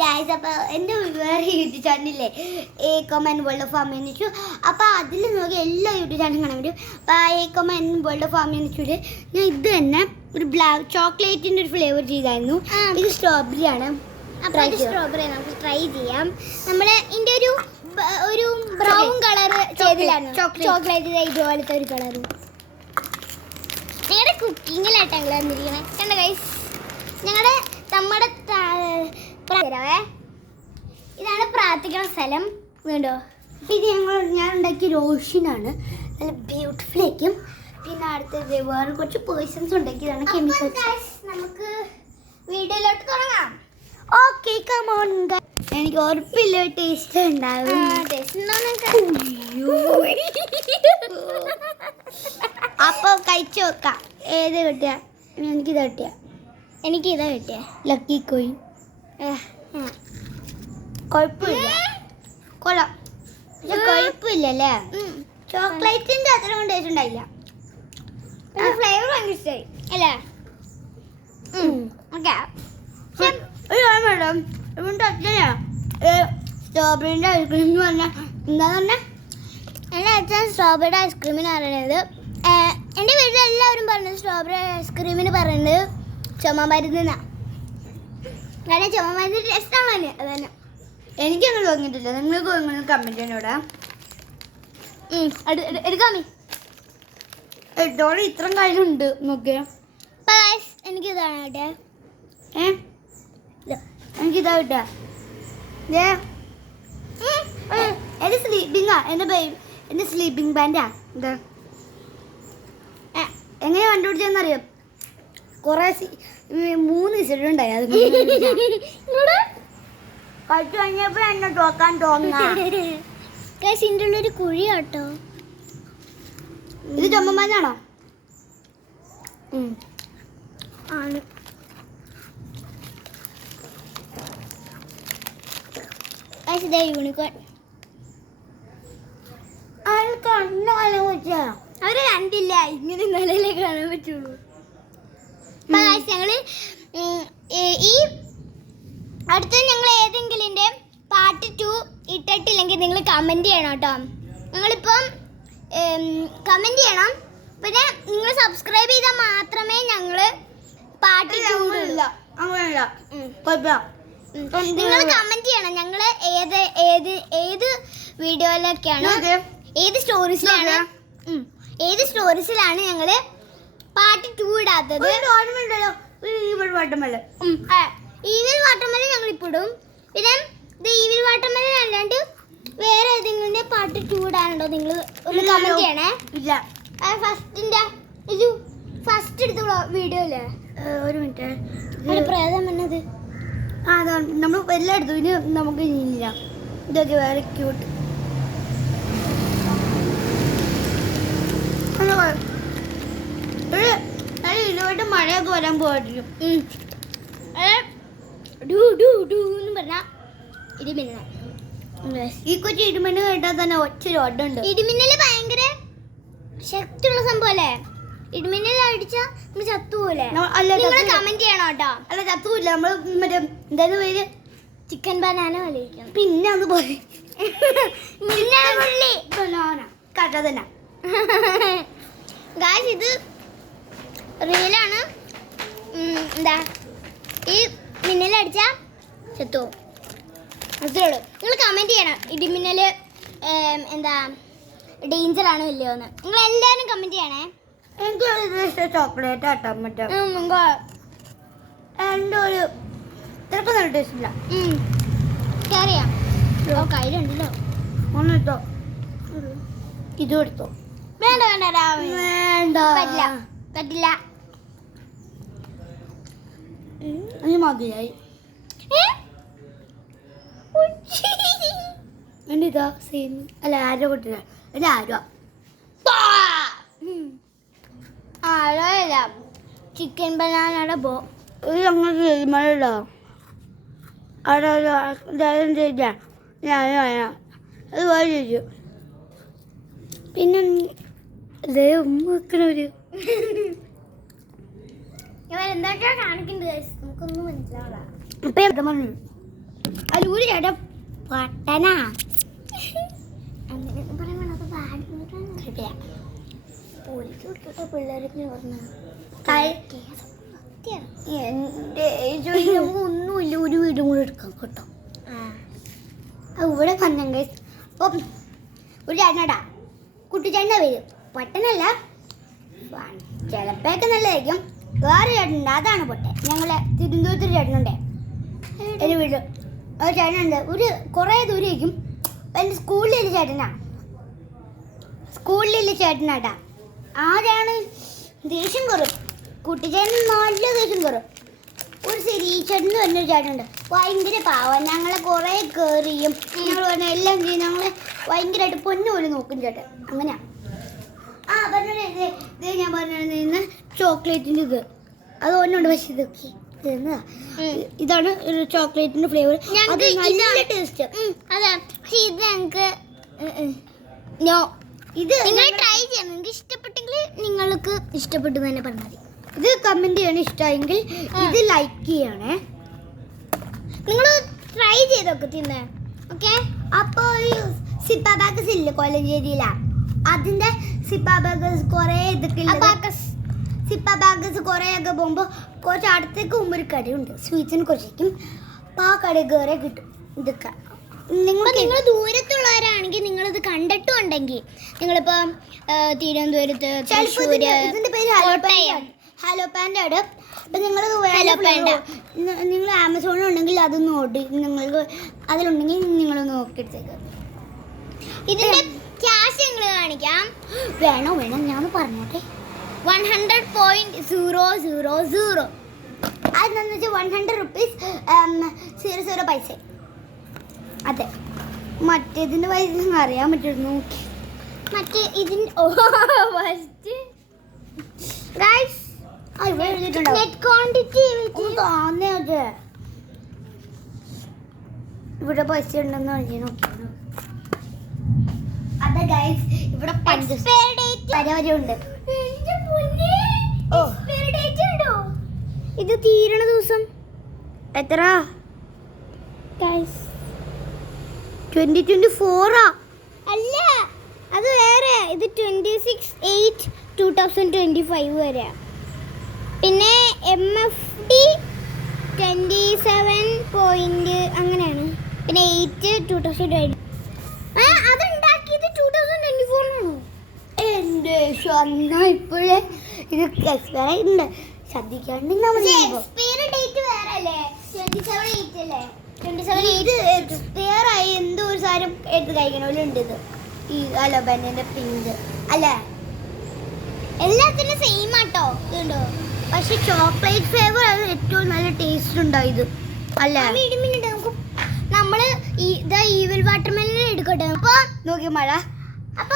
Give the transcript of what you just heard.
Guys, അപ്പോൾ എൻ്റെ വേറെ യൂട്യൂബ് ചാനലില്ലേ വേൾഡ് ഓഫ് ഫാമിംഗ് എന്ന് വെച്ചു. അപ്പോൾ അതിൽ നോക്കി എല്ലാ യൂട്യൂബ് ചാനലും കാണാൻ പറ്റും. അപ്പോൾ വേൾഡ് ഓഫ് ഫാമിംഗ് എന്ന് വെച്ചിട്ട് ഞാൻ ഇത് തന്നെ ഒരു ചോക്ലേറ്റിൻ്റെ ഒരു ഫ്ലേവർ ചെയ്തായിരുന്നു. ഇത് സ്ട്രോബെറി ആണ്. അപ്പോൾ സ്ട്രോബെറി നമുക്ക് ട്രൈ ചെയ്യാം. നമ്മൾ ഇതിൻ്റെ ഒരു ബ്രൗൺ കളർ ചെയ്തില്ലായിരുന്നു ചോക്ലേറ്റ്, ഇതുപോലത്തെ ഒരു കളർ. ഞങ്ങളുടെ കുക്കിങ്ങിലായിട്ടാണ് വന്നിരിക്കണേ. കണ്ട ഗൈസ്, നമ്മുടെ ഇതാണ് പ്രാർത്ഥിക്കുന്ന സ്ഥലം. കണ്ടോ? ഇത് ഞാൻ ഉണ്ടാക്കിയ റോഷനാണ്, നല്ല ബ്യൂട്ടിഫുള്ളേക്കും. പിന്നെ അടുത്തത് വേറെ കുറച്ച് പേഴ്സൺസ് ഉണ്ടാക്കിയതാണ് കെമിക്കൽസ്. നമുക്ക് വീഡിയോയിലോട്ട് തുടങ്ങാം. Okay, come on. എനിക്ക് ഉറപ്പില്ല ടേസ്റ്റ് ഉണ്ടാവും. അപ്പൊ കഴിച്ചു നോക്കാം. ഏത് കിട്ടിയ? എനിക്കിതാ കിട്ടിയ ലക്കി കോയിൻ. കുഴപ്പമില്ല, കൊള്ളാം. കുഴപ്പമില്ലല്ലേ? ചോക്ലേറ്റിന്റെ അത്രയും ടേസ്റ്റ് ഉണ്ടായില്ല. ഫ്ലേവർ ഭയങ്കര ഇഷ്ടമായി അല്ലേ? മേഡം സ്ട്രോബെറിന്റെ ഐസ്ക്രീം എന്ന് പറഞ്ഞാൽ എന്താ പറഞ്ഞാൽ എൻ്റെ അച്ഛൻ സ്ട്രോബെറിയുടെ ഐസ്ക്രീമിന് പറയുന്നത്, എൻ്റെ വീട്ടിൽ എല്ലാവരും പറഞ്ഞത് സ്ട്രോബെറി ഐസ്ക്രീമിന് പറയുന്നത് ചുമമരുന്നാ. കാരണം ചുമമരുന്ന് ടേസ്റ്റാണോ അതന്നെ. എനിക്കങ്ങനെ തോന്നിയിട്ടില്ല. നിങ്ങൾക്ക് തോന്നുന്നു കമന്റ് ചെയ്യാനോടാ. എടുക്കാമേ എടുത്തോടെ ഇത്രയും കാര്യമുണ്ട് നോക്കിയ. എനിക്കിതാണ് കേട്ടെ. എനിക്കിതാ കിട്ടാ. എന്റെ സ്ലീപ്പിംഗാ, എന്റെ സ്ലീപ്പിംഗ് ബാൻഡാ. എന്താ എങ്ങനെ കണ്ടുപിടിച്ചെന്നറിയാം? കുറെ 3 വിസിലുണ്ടായി. അത് കഴിച്ചു കഴിഞ്ഞപ്പോ എന്നെ തോക്കാൻ തോന്നുന്ന ഇതിൻ്റെ ഉള്ളൊരു കുഴി കേട്ടോ. ഇത് ചുമമ്പാനാണോ? ആണ്. യൂണിക്കോൺ അവര് കണ്ടില്ല, ഇങ്ങനെ നിലയിലേ കാണാൻ പറ്റുള്ളൂ. ഞങ്ങള് ഈ അടുത്ത് ഞങ്ങൾ ഏതെങ്കിലും പാർട്ട് 2 ഇട്ടിട്ടില്ലെങ്കിൽ നിങ്ങൾ കമന്റ് ചെയ്യണം കേട്ടോ. ഞങ്ങളിപ്പം കമന്റ് ചെയ്യണം. പിന്നെ നിങ്ങൾ സബ്സ്ക്രൈബ് ചെയ്താൽ മാത്രമേ ഞങ്ങൾ പാർട്ട് 2 നിങ്ങൾ കമന്റ് ചെയ്യണം. ഞങ്ങൾ ഏത് വീഡിയോയിലൊക്കെയാണ്, ഏത് സ്റ്റോറീസിലാണ് ഞങ്ങൾ പാർട്ട് 2 ഇടാത്തത്. ഈവിൽ വാട്ടർമെലൻ ഞങ്ങൾ ഇപ്പോൾ ഇടും. പിന്നെ ഇത് ഈവിൽ വാട്ടർമെലൻ അല്ലാണ്ട് വേറെ ഏതെങ്കിലും പാർട്ട് 2 ഇടാനുണ്ടോ? നിങ്ങൾ ഒന്ന് കമന്റ് ചെയ്യണേ. ഫസ്റ്റ് എടുത്ത വീഡിയോയില് ഒരു മിനിറ്റ് പ്രേതം വന്നത് നമ്മൾ എല്ലാം എടുത്തു. ഇനി നമുക്ക് ഇല്ല. ഇതൊക്കെ വേറെ ക്യൂട്ട്. ഇതുമായിട്ട് മഴയൊക്കെ വരാൻ പോകാട്ടിരിക്കും. ഈ കൊച്ചു ഇടിമിന്നൽ കേട്ടാൽ തന്നെ ഒറ്റ ഒടുണ്ട്. ഇടിമിന്നല് ഭയങ്കര ശക്തിയുള്ള സംഭവം അല്ലേ? ഇടിമിന്നൽ അടിച്ചാ നമ്മൾ ചത്തുപോലെ. കമന്റ് ചെയ്യണം കേട്ടോ. അല്ല, ചത്തുമില്ല. നമ്മള് മറ്റേ എന്തായാലും പേര് ചിക്കൻ ബനാന പോലെ. പിന്നെ അത് പോലെ കട്ട തന്നെ. ഗായ്സ്, ഇത് റിയലാണ്. എന്താ ഈ മിന്നലടിച്ച ചത്തു. അത്രേ ഉള്ളൂ. നിങ്ങൾ കമന്റ് ചെയ്യണം ഇടിമിന്നല് എന്താ ഡേഞ്ചർ ആണോ ഇല്ലയോ എന്ന്. നിങ്ങൾ എല്ലാവരും കമന്റ് ചെയ്യണേ. എനിക്ക് ചോക്ലേറ്റ് ആട്ടാ. മറ്റേ എൻ്റെ ഒരു ചിലപ്പോൾ നല്ല ടേസ്റ്റ് ഇല്ല. അറിയാം. കയ്യിലുണ്ടല്ലോ. ഒന്നെടുത്തോ. ഇതും എടുത്തോ. വേണ്ട പറ്റില്ല. അത് മതിയായി. എൻ്റെ ഇതാ സെയിം. അല്ല, ആരോ കൊട്ടില്ല. എൻ്റെ ആരോ ആരോല്ല ചിക്കൻ ബനാനയുടെ ഇത് അങ്ങനെ ചെയ്യുമ്പോഴോ അവിടെ ചെയ്ത ഞാൻ അത് വേറെ ചോദിച്ചു. പിന്നെ വെക്കണൊരു എന്തൊക്കെയാ കാണിക്കണ്ടത് നമുക്കൊന്നും മനസ്സിലാവില്ല. ഇപ്പം ഒരു ചേട്ടൻ പട്ടനാ. അങ്ങനെയൊന്നും പറയാൻ വേണം, അത് പാടില്ല. പോലീസ് കൊടുക്കട്ടെ പിള്ളേർക്ക് പറഞ്ഞ എൻ്റെ ഒന്നുമില്ല, ഒരു വീടും കൂടെ എടുക്കാം കേട്ടോ. ഇവിടെ കഞ്ഞം ഗൈസ്. അപ്പം ഒരു ചേട്ടനാടാ, കുട്ടിച്ചേട്ടൻ്റെ പേര് പൊട്ടനല്ല, ചിലപ്പോഴൊക്കെ നല്ലതായിരിക്കും. വേറെ ചേട്ടനുണ്ട്, അതാണ് പൊട്ടൻ. ഞങ്ങളെ തിരുവനന്തപുരത്തൊരു ചേട്ടനുണ്ട്, ഒരു വീട് ഒരു ചേട്ടനുണ്ട്. ഒരു കുറേ ദൂരേക്കും. എൻ്റെ സ്കൂളിലെ ചേട്ടനാണ്, സ്കൂളിലെ ചേട്ടനാട്ടാ. ആരാണ് ദേഷ്യം കയറും, കുട്ടിച്ചേട്ടൻ നല്ല ദേഷ്യം കയറും. ഒരു ശരീച്ചേട്ടൻ പറഞ്ഞൊരു ചേട്ടനുണ്ട്, ഭയങ്കര പാവം. ഞങ്ങളെ കുറേ കയറിയും ഞങ്ങൾ പറഞ്ഞ എല്ലാം ചെയ്യും. ഞങ്ങളെ ഭയങ്കരമായിട്ട് പൊന്നു പോലെ നോക്കും ചേട്ടൻ. അങ്ങനെയാ. ആ പറഞ്ഞത് ഇത് ഞാൻ പറഞ്ഞിരുന്ന ചോക്ലേറ്റിൻ്റെ ഇത് അത് ഒന്നുണ്ട്. പക്ഷെ ഇതൊക്കെ ഇതാണ് ഒരു ചോക്ലേറ്റിൻ്റെ ഫ്ലേവർ. അത് നല്ല ടേസ്റ്റ്. അതെ, പക്ഷെ ഇത് ഞങ്ങൾക്ക് ഇത് നിങ്ങൾ ട്രൈ ചെയ്യണം. നിങ്ങൾക്ക് ഇഷ്ടപ്പെട്ടെങ്കിൽ നിങ്ങൾക്ക് ഇഷ്ടപ്പെട്ടു തന്നെ പറഞ്ഞാൽ മതി. ഇത് കമൻറ്റ് ചെയ്യണം ഇഷ്ടമായെങ്കിൽ. ഇത് ലൈക്ക് ചെയ്യണേ. നിങ്ങൾ ട്രൈ ചെയ്തൊക്കെ തിന്നേ. ഓക്കെ. അപ്പോൾ ഈ സിപ്പ ബാഗസ് ഇല്ലേ കോലഞ്ചേരിയിലാണ്, അതിൻ്റെ സിപ്പ ബാഗസ് കുറേ ഇതൊക്കെ സിപ്പ ബാഗസ് കുറേയൊക്കെ പോകുമ്പോൾ കുറച്ച് അടുത്തേക്ക് പോകുമ്പോൾ ഒരു കടയുണ്ട്, സ്വീറ്റ്സിന് കുറച്ചേക്കും. അപ്പോൾ ആ കട കയറി കിട്ടും ഇതൊക്കെ. നിങ്ങൾ ദൂരത്തുള്ളവരാണെങ്കിൽ നിങ്ങളിത് കണ്ടിട്ടുണ്ടെങ്കിൽ നിങ്ങളിപ്പോൾ തിരുവനന്തപുരത്ത്, ഇതിന്റെ പേര് ഹലോ പാൻഡാണ്. അപ്പം നിങ്ങൾ ആമസോണിൽ ഉണ്ടെങ്കിൽ അതൊന്ന് ഓർഡർ, നിങ്ങൾക്ക് അതിലുണ്ടെങ്കിൽ നിങ്ങളൊന്ന് നോക്കിയെടുത്തേക്ക്. ഇതിന്റെ ക്യാഷ് ഞങ്ങൾ കാണിക്കാം. വേണോ ഞാൻ പറഞ്ഞോട്ടെ. 100.000. അതെന്താണെന്ന് വെച്ചാൽ 100 rupees 00 പൈസ. അതെ, മറ്റേതിൻ്റെ പൈസ അറിയാൻ പറ്റുന്നു. മറ്റേ ഇതിൻ്റെ ഗൈസ് ഇവിടെ എഴുതിയിട്ടുണ്ടോ നെറ്റ് ക്വാണ്ടിറ്റി തോന്നിയത്? ഇവിടെ പൈസ ഉണ്ടെന്ന് എഴുതി നോക്കി. അതെ ഗൈസ്, ഇവിടെ പരവരി ഉണ്ട്. ഇത് തീരണ ദിവസം എത്ര? ഗൈസ് 2024 അല്ല, അത് വേറെ. ഇത് 26/8/2025 വരെ. പിന്നെ MFD 27 പോയിന്റ് അങ്ങനെയാണ്. പിന്നെ 8/2020. അതുണ്ടാക്കിയത് 2024 ആണോ? എൻ്റെ ഇപ്പോഴേ ഇത് എക്സ്പയർ ഉണ്ട്, ശ്രദ്ധിക്കാണ്ട്. എക്സ്പയറി ഡേറ്റ് വേറെ അല്ലേ? 27/8 അല്ലേ? ഇത് എക്സ്പയർ ആയി എന്തോ ഒരു സാധനം എടുത്ത് കഴിക്കണോലുണ്ട്. ഇത് ഈ അലോബാനിന്റെ പിങ്ക് അല്ലേ? എല്ലാത്തിനും സെയിം ആട്ടോ. ഇതുണ്ടോ? പക്ഷെ ചോക്ലേറ്റ് ഫ്ലേവർ അത് ഏറ്റവും നല്ല ടേസ്റ്റ് ഉണ്ടായത് അല്ലേ? നമ്മള് ഈവിൽ വാട്ടർമെലൻ എടുക്കട്ടെ. അപ്പൊ നോക്കി മഴ. അപ്പൊ